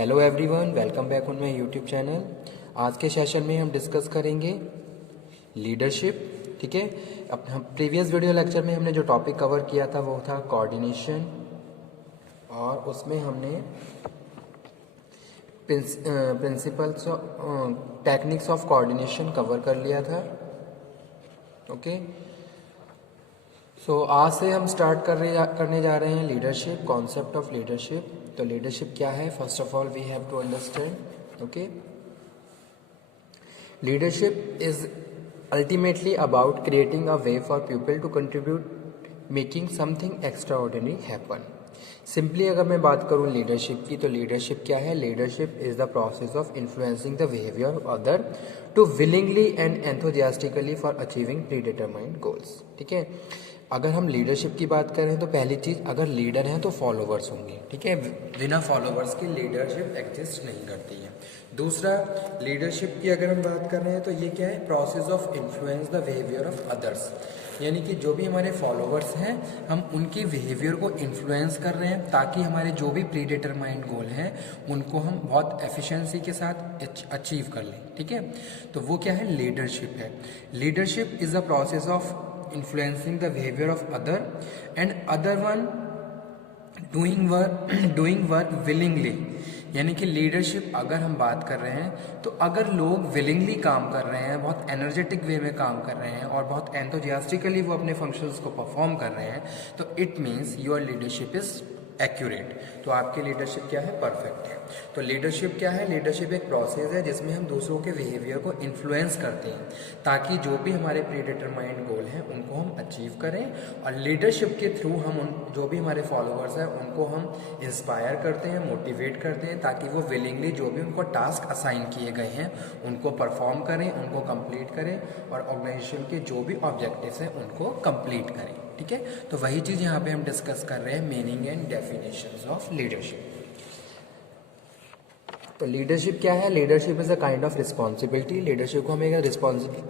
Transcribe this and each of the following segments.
Hello everyone, welcome back on my YouTube channel. आज के session में हम डिस्कस करेंगे लीडरशिप। ठीक है, अब हम प्रीवियस वीडियो लेक्चर में हमने जो टॉपिक कवर किया था वो था कोऑर्डिनेशन, और उसमें हमने principles techniques of coordination cover कर लिया था। ओके, सो आज से हम स्टार्ट करने जा रहे हैं लीडरशिप, कॉन्सेप्ट ऑफ लीडरशिप। तो लीडरशिप क्या है, first of all we have to understand. Okay, leadership is ultimately about creating a way for people to contribute making something extraordinary happen. Simply अगर मैं बात करूं लीडरशिप की, तो leadership क्या है? Leadership is the process of influencing the behaviour of other to willingly and enthusiastically for achieving predetermined goals. ठीक है, अगर हम लीडरशिप की बात करें तो पहली चीज, अगर लीडर हैं तो फॉलोवर्स होंगे। ठीक है, बिना फॉलोवर्स के लीडरशिप एग्जिस्ट नहीं करती है। दूसरा, लीडरशिप की अगर हम बात कर रहे हैं तो ये क्या है? Process of influence the behaviour of others, यानी कि जो भी हमारे फॉलोवर्स हैं हम उनके बिहेवियर को इन्फ्लुएंस कर रहे हैं ताकि हमारे जो भी प्री डिटरमाइंड गोल हैं उनको हम बहुत एफिशिएंसी के साथ अचीव कर लें। ठीक है, तो वो क्या है? लीडरशिप है। Leadership is the process of influencing the behavior of other and other one doing work willingly। यानी कि लीडरशिप अगर हम बात कर रहे हैं तो अगर लोग विलिंगली काम कर रहे हैं, बहुत एनर्जेटिक वे में काम कर रहे हैं और बहुत एंथुजियास्टिकली वो अपने फंक्शंस को परफॉर्म कर रहे हैं, तो it means your leadership is accurate. तो आपकी लीडरशिप क्या है? परफेक्ट है। तो लीडरशिप क्या है? लीडरशिप एक प्रोसेस है जिसमें हम दूसरों के बिहेवियर को इन्फ्लुएंस करते हैं ताकि जो भी हमारे प्री डिटरमाइंड गोल हैं उनको हम अचीव करें, और लीडरशिप के थ्रू हम उन जो भी हमारे फॉलोअर्स हैं उनको हम इंस्पायर करते हैं, मोटिवेट करते हैं ताकि वो विलिंगली जो भी उनको टास्क असाइन किए गए हैं उनको परफॉर्म करें, उनको कंप्लीट करें और ऑर्गेनाइजेशन के जो भी ऑब्जेक्टिव्स हैं उनको कंप्लीट करें। ठीक है, तो वही चीज़ यहाँ पे हम डिस्कस कर रहे हैं, meaning and definitions of leadership. तो लीडरशिप क्या है? Leadership is a kind of responsibility. Leadership को हम एक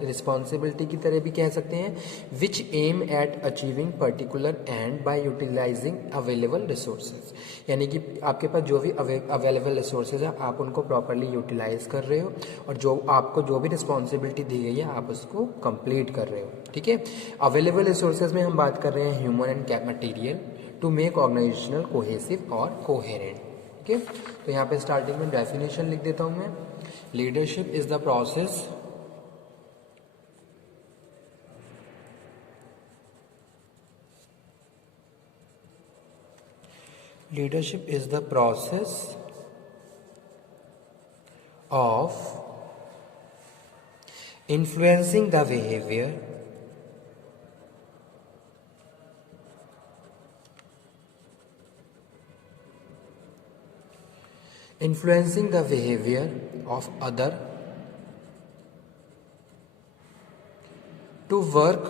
रिस्पॉन्सिबिलिटी की तरह भी कह सकते हैं, which aim at achieving particular end by utilizing available resources. यानी कि आपके पास जो भी अवेलेबल रिसोर्सेज है आप उनको प्रॉपरली यूटिलाइज कर रहे हो और जो आपको जो भी रिस्पॉन्सिबिलिटी दी गई है आप उसको कंप्लीट कर रहे हो। ठीक है, अवेलेबल रिसोर्सेज में हम बात कर रहे हैं human and material to make organisational cohesive और कोहेरेंट। ठीक है, तो यहाँ पे स्टार्टिंग में डेफिनेशन लिख देता हूं मैं। Leadership is the process leadership is the process of influencing the behaviour of other to work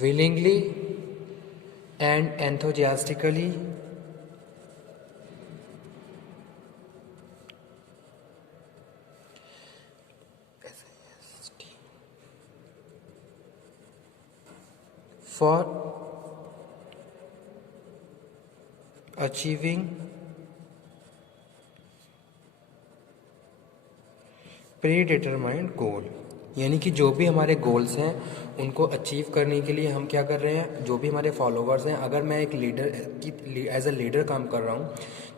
willingly and enthusiastically for achieving predetermined goal. यानी कि जो भी हमारे गोल्स हैं उनको अचीव करने के लिए हम क्या कर रहे हैं, जो भी हमारे फॉलोवर्स हैं, अगर मैं एक लीडर की एज अ लीडर काम कर रहा हूँ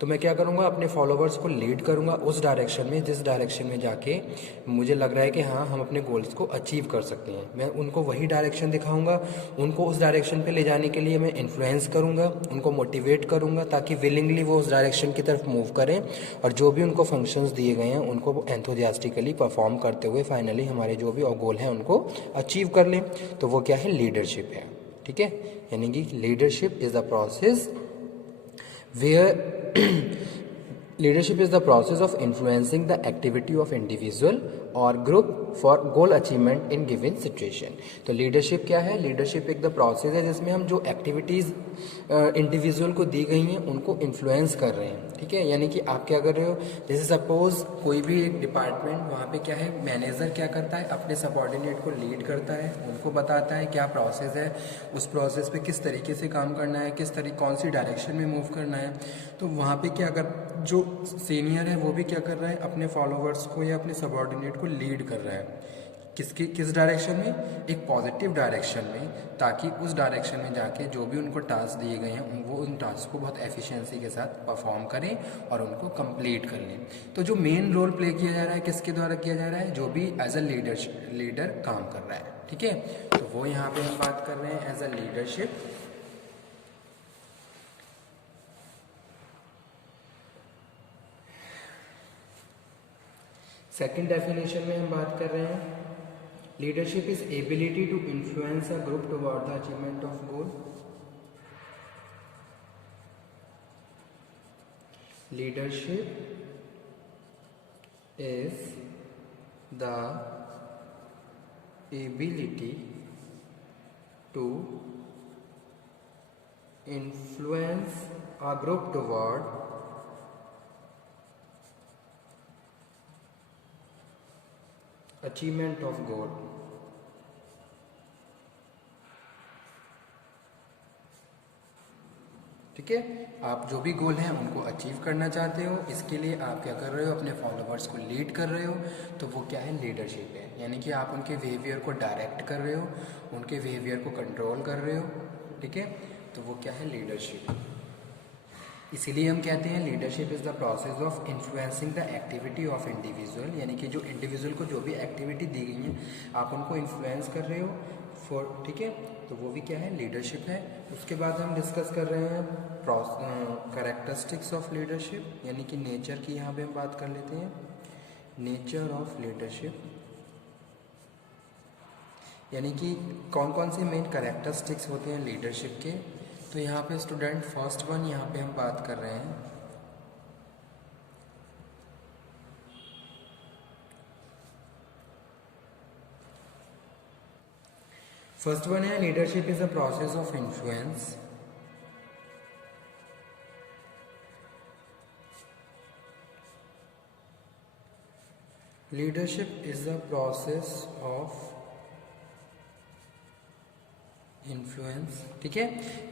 तो मैं क्या करूँगा, अपने फॉलोवर्स को लीड करूँगा उस डायरेक्शन में जिस डायरेक्शन में जाके मुझे लग रहा है कि हाँ हम अपने गोल्स को अचीव कर सकते हैं। मैं उनको वही डायरेक्शन दिखाऊंगा, उनको उस डायरेक्शन पे ले जाने के लिए मैं इन्फ्लुएंस करूँगा, उनको मोटिवेट करूँगा ताकि विलिंगली वो उस डायरेक्शन की तरफ मूव करें और जो भी उनको फंक्शंस दिए गए हैं उनको वो एंथुजियास्टिकली परफॉर्म करते हुए फाइनली हमारे जो भी गोल हैं उनको अचीव कर लें। तो वो क्या है? लीडरशिप है। ठीक है, यानी कि leadership is the process Leadership is the process of influencing the activity of individual or group for goal achievement in given situation। तो लीडरशिप क्या है? लीडरशिप एक द प्रोसेस है जिसमें हम जो एक्टिविटीज़ इंडिविजुअल को दी गई हैं उनको इन्फ्लुएंस कर रहे हैं ठीक है। यानी कि आप क्या कर रहे हो, जैसे सपोज कोई भी एक डिपार्टमेंट, वहाँ पे क्या है, मैनेजर क्या करता है, अपने सबॉर्डिनेट को लीड करता है, उनको बताता है क्या प्रोसेस है, उस प्रोसेस पे किस तरीके से काम करना है, कौन सी डायरेक्शन में मूव करना है। तो वहाँ पे क्या कर, जो सीनियर है वो भी क्या कर रहा है, अपने फॉलोवर्स को या अपने सबॉर्डिनेट को लीड कर रहा है किस डायरेक्शन में, एक पॉजिटिव डायरेक्शन में, ताकि उस डायरेक्शन में जाके जो भी उनको टास्क दिए गए हैं वो उन टास्क को बहुत एफिशिएंसी के साथ परफॉर्म करें और उनको कंप्लीट कर लें। तो जो मेन रोल प्ले किया जा रहा है किसके द्वारा किया जा रहा है, जो भी एज अ लीडर काम कर रहा है, ठीक है। तो वो यहाँ पे हम बात कर रहे हैं as a leadership. Second definition में हम बात कर रहे हैं, leadership is ability to influence a group toward the achievement of goal. Leadership is the ability to influence a group toward achievement of goal। ठीक है, आप जो भी गोल हैं उनको अचीव करना चाहते हो, इसके लिए आप क्या कर रहे हो, अपने फॉलोअर्स को लीड कर रहे हो, तो वो क्या है, लीडरशिप है। यानी कि आप उनके बिहेवियर को डायरेक्ट कर रहे हो, उनके बिहेवियर को कंट्रोल कर रहे हो, ठीक है, तो वो क्या है, लीडरशिप। इसीलिए हम कहते हैं leadership is the process of influencing the activity of individual. यानी कि जो इंडिविजुअल को जो भी एक्टिविटी दी गई है आप उनको इन्फ्लुएंस कर रहे हो फॉर, ठीक है, तो वो भी क्या है, लीडरशिप है। उसके बाद हम डिस्कस कर रहे हैं कैरेक्टरिस्टिक्स ऑफ लीडरशिप, यानी कि नेचर की यहाँ पे हम बात कर लेते हैं। नेचर ऑफ लीडरशिप यानी कि कौन कौन से मेन कैरेक्टरिस्टिक्स होते हैं लीडरशिप के। तो यहाँ पे स्टूडेंट फर्स्ट वन यहाँ पे हम बात कर रहे हैं, फर्स्ट वन है leadership is a process of influence. Leadership is a process of influence, ठीक है।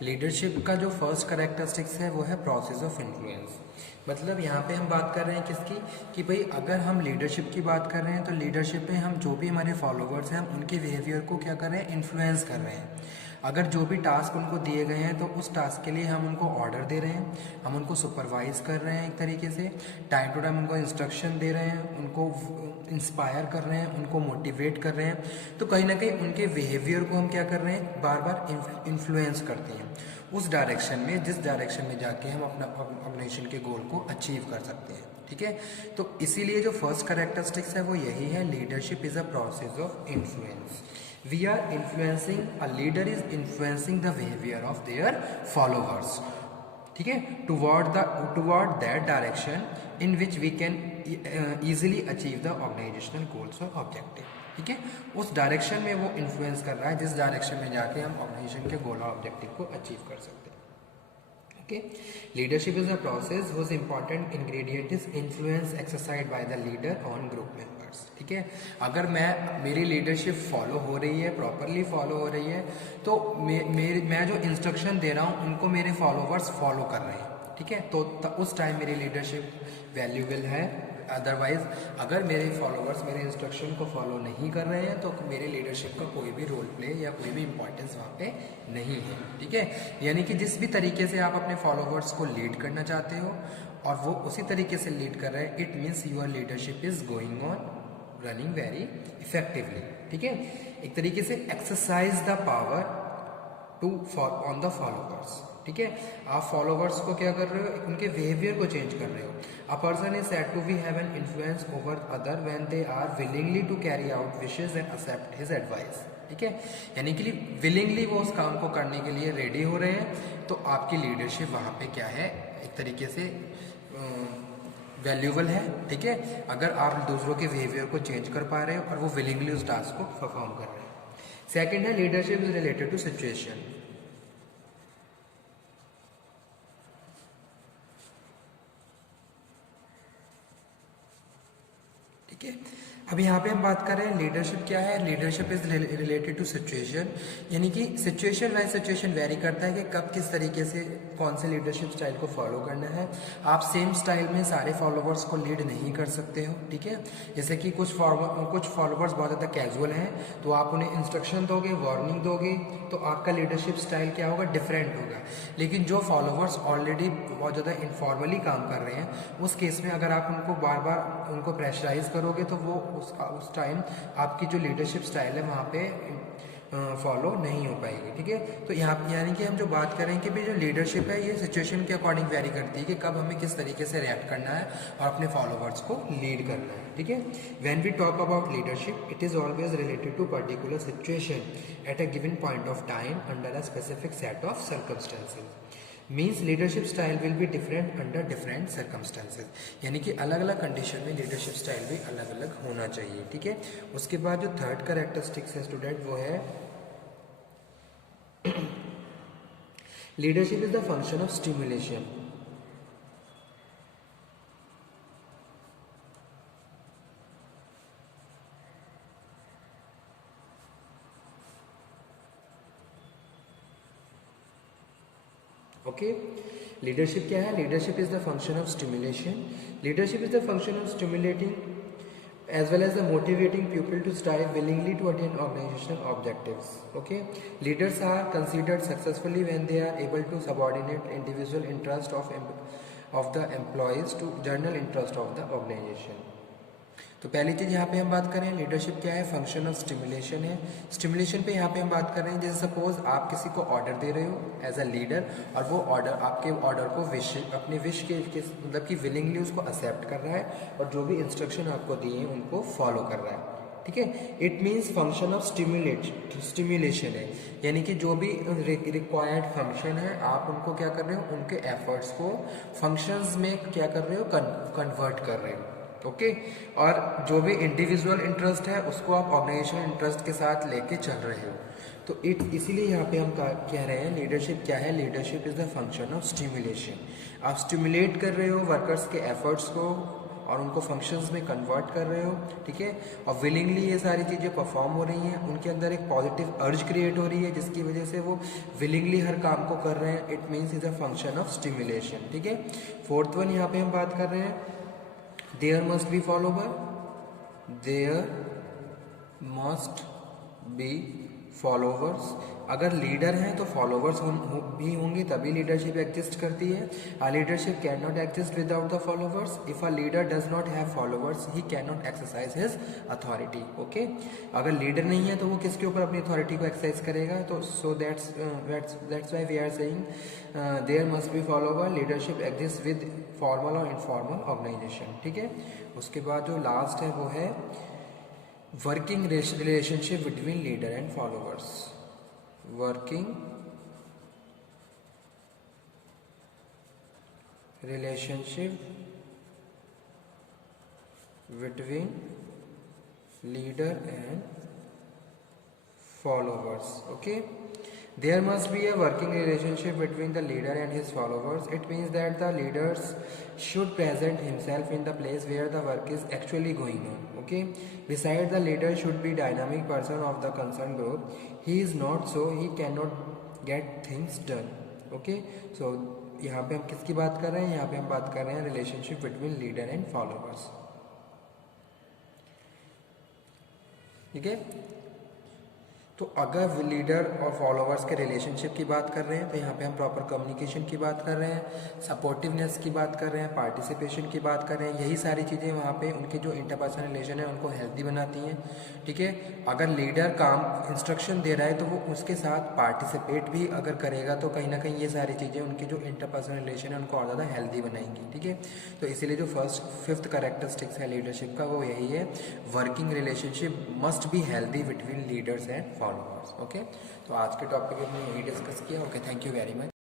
लीडरशिप का जो फर्स्ट कैरेक्टरिस्टिक्स है वो है प्रोसेस ऑफ इन्फ्लुएंस। मतलब यहाँ पे हम बात कर रहे हैं किसकी, कि भाई अगर हम लीडरशिप की बात कर रहे हैं तो लीडरशिप में हम जो भी हमारे फॉलोवर्स हैं हम उनके बिहेवियर को क्या कर रहे हैं, इन्फ्लुएंस कर रहे हैं। अगर जो भी टास्क उनको दिए गए हैं तो उस टास्क के लिए हम उनको ऑर्डर दे रहे हैं, हम उनको सुपरवाइज कर रहे हैं, एक तरीके से टाइम टू टाइम उनको इंस्ट्रक्शन दे रहे हैं, उनको इंस्पायर कर रहे हैं, उनको मोटिवेट कर रहे हैं। तो कहीं ना कहीं उनके बिहेवियर को हम क्या कर रहे हैं, बार बार इन्फ्लुएंस करते हैं उस डायरेक्शन में जिस डायरेक्शन में जाके हम अपना ऑर्गेनाइजेशन के गोल को अचीव कर सकते हैं, ठीक है। तो इसीलिए जो फर्स्ट कैरेक्टरिस्टिक्स है वो यही है, leadership is a process of influence. We are influencing, a leader is influencing the behavior of their followers, ठीक है, toward that direction in which we can easily achieve the organizational goals or objective, ठीक है। उस direction में वो influence कर रहा है जिस डायरेक्शन में जाके हम ऑर्गेनाइजेशन के गोल और ऑब्जेक्टिव को अचीव कर सकते हैं। Okay, leadership is a process whose important ingredient is influence exercised by the leader on group members, ठीक है। अगर मेरी लीडरशिप फॉलो हो रही है, प्रॉपरली फॉलो हो रही है, तो मैं जो इंस्ट्रक्शन दे रहा हूँ उनको मेरे फॉलोवर्स फॉलो कर रहे हैं, ठीक है, तो उस टाइम मेरी लीडरशिप वैल्यूबल है। अदरवाइज अगर मेरे फॉलोवर्स मेरे इंस्ट्रक्शन को फॉलो नहीं कर रहे हैं तो मेरे लीडरशिप का कोई भी रोल प्ले या कोई भी इंपॉर्टेंस वहाँ पे नहीं है, ठीक है। यानी कि जिस भी तरीके से आप अपने फॉलोवर्स को लीड करना चाहते हो और वो उसी तरीके से लीड कर रहे हैं, it means your leadership is going on running very effectively, ठीक है। एक तरीके से exercise the power on the followers, ठीक है। आप फॉलोवर्स को क्या कर रहे हो, उनके बिहेवियर को चेंज कर रहे हो। A person is said to be have an influence over other when they are willingly to carry out wishes and accept his advice, ठीक है। यानी कि विलिंगली वो उस काम को करने के लिए रेडी हो रहे हैं, तो आपकी लीडरशिप वहाँ पे क्या है, एक तरीके से वैल्यूबल है, ठीक है। अगर आप दूसरों के बिहेवियर को चेंज कर पा रहे हो और वो विलिंगली उस टास्क को परफॉर्म कर रहे हैं। सेकेंड है leadership is related to situation. ठीक है। अब यहाँ पे हम बात कर रहे हैं लीडरशिप क्या है। Leadership is related to situation, यानी कि सिचुएशन वाइज सिचुएशन वेरी करता है कि कब किस तरीके से कौन से लीडरशिप स्टाइल को फॉलो करना है। आप सेम स्टाइल में सारे फॉलोवर्स को लीड नहीं कर सकते हो, ठीक है। जैसे कि कुछ फॉलोवर्स बहुत ज़्यादा कैजुअल हैं, तो आप उन्हें इंस्ट्रक्शन दोगे, वार्निंग दोगे, तो आपका लीडरशिप स्टाइल क्या होगा, डिफरेंट होगा। लेकिन जो फॉलोवर्स ऑलरेडी बहुत ज़्यादा इनफॉर्मली काम कर रहे हैं, उस केस में अगर आप उनको बार बार उनको प्रेशराइज करोगे तो वो उस टाइम आपकी जो लीडरशिप स्टाइल है वहाँ पे फॉलो नहीं हो पाएगी, ठीक है। तो यहाँ यानी कि हम जो बात करें कि भाई जो लीडरशिप है ये सिचुएशन के अकॉर्डिंग वेरी करती है कि कब हमें किस तरीके से रिएक्ट करना है और अपने फॉलोवर्स को लीड करना है, ठीक है। When we talk about leadership, it is always related to particular situation at a given point of time under a specific set of circumstances. Means leadership style will be different under different circumstances, यानी कि अलग अलग condition में leadership style भी अलग अलग होना चाहिए, ठीक है। उसके बाद जो थर्ड कैरेक्टरिस्टिक्स है स्टूडेंट वो है leadership is the function of stimulation. Okay, leadership क्या है, leadership is the function of stimulation. Leadership is the function of stimulating as well as the motivating people to strive willingly to attain organizational objectives. Okay, leaders are considered successfully when they are able to subordinate individual interest of the employees to general interest of the organization. तो पहली चीज़ यहाँ पे हम बात करें leadership क्या है, function of stimulation है। स्टिमुलेशन पे यहाँ पे हम बात कर रहे हैं जैसे सपोज आप किसी को ऑर्डर दे रहे हो एज अ लीडर, और वो ऑर्डर आपके ऑर्डर को अपने विश के मतलब कि विलिंगली उसको एक्सेप्ट कर रहा है और जो भी इंस्ट्रक्शन आपको दिए हैं उनको फॉलो कर रहा है, ठीक है। It means function of stimulation है, यानी कि जो भी रिक्वायर्ड फंक्शन है आप उनको क्या कर रहे हो, उनके एफर्ट्स को फंक्शंस में क्या कर रहे हो, कन्वर्ट कर रहे हो, ओके। और जो भी इंडिविजुअल इंटरेस्ट है उसको आप ऑर्गेनाइजेशनल इंटरेस्ट के साथ लेके चल रहे हो। तो इसीलिए यहाँ पे हम कह रहे हैं लीडरशिप क्या है, leadership is the function of stimulation. आप स्टिमुलेट कर रहे हो वर्कर्स के एफर्ट्स को और उनको फंक्शंस में कन्वर्ट कर रहे हो, ठीक है। और विलिंगली ये सारी चीज़ें परफॉर्म हो रही हैं, उनके अंदर एक पॉजिटिव अर्ज क्रिएट हो रही है जिसकी वजह से वो विलिंगली हर काम को कर रहे हैं। It means is a function of stimulation, ठीक है। फोर्थ वन यहाँ पे हम बात कर रहे हैं there must be follower, there must be followers। अगर लीडर हैं तो फॉलोवर्स भी होंगे तभी लीडरशिप एग्जिस्ट करती है। A leadership can not exist without the followers. If a leader does not have followers he can not exercise his authority, okay. अगर leader नहीं है तो वो किसके ऊपर अपनी अथॉरिटी को एक्सरसाइज करेगा, तो so that's why we are saying there must be follower, leadership exist with formal और इनफॉर्मल ऑर्गेनाइजेशन, ठीक है। उसके बाद जो लास्ट है वो है working relationship between leader and followers. Working relationship between leader and followers, okay. There must be a working relationship between the leader and his followers. It means that the leaders should present himself in the place where the work is actually going on, okay. Besides, the leader should be dynamic person of the concerned group. He is not, so he cannot get things done, okay. So यहाँ पे हम किसकी बात कर रहे हैं, यहाँ पे हम बात कर रहे हैं relationship between leader and followers, ठीक है। तो अगर लीडर और फॉलोवर्स के रिलेशनशिप की बात कर रहे हैं तो यहाँ पे हम प्रॉपर कम्युनिकेशन की बात कर रहे हैं, सपोर्टिवनेस की बात कर रहे हैं, पार्टिसिपेशन की बात कर रहे हैं। यही सारी चीज़ें वहाँ पे उनके जो इंटरपर्सनल रिलेशन है उनको हेल्दी बनाती हैं, ठीक है। अगर लीडर काम इंस्ट्रक्शन दे रहा है तो वो उसके साथ पार्टिसिपेट भी अगर करेगा तो कहीं ना कहीं ये सारी चीज़ें उनकी जो इंटरपर्सनल रिलेशन है उनको और ज़्यादा हेल्दी बनाएंगी, ठीक है। तो इसीलिए जो फिफ्थ कैरेक्टरिस्टिक्स है लीडरशिप का वो यही है, working relationship must be healthy between leaders and followers, okay. तो आज के टॉपिक में हमने यही डिस्कस किया, okay. Thank you very much.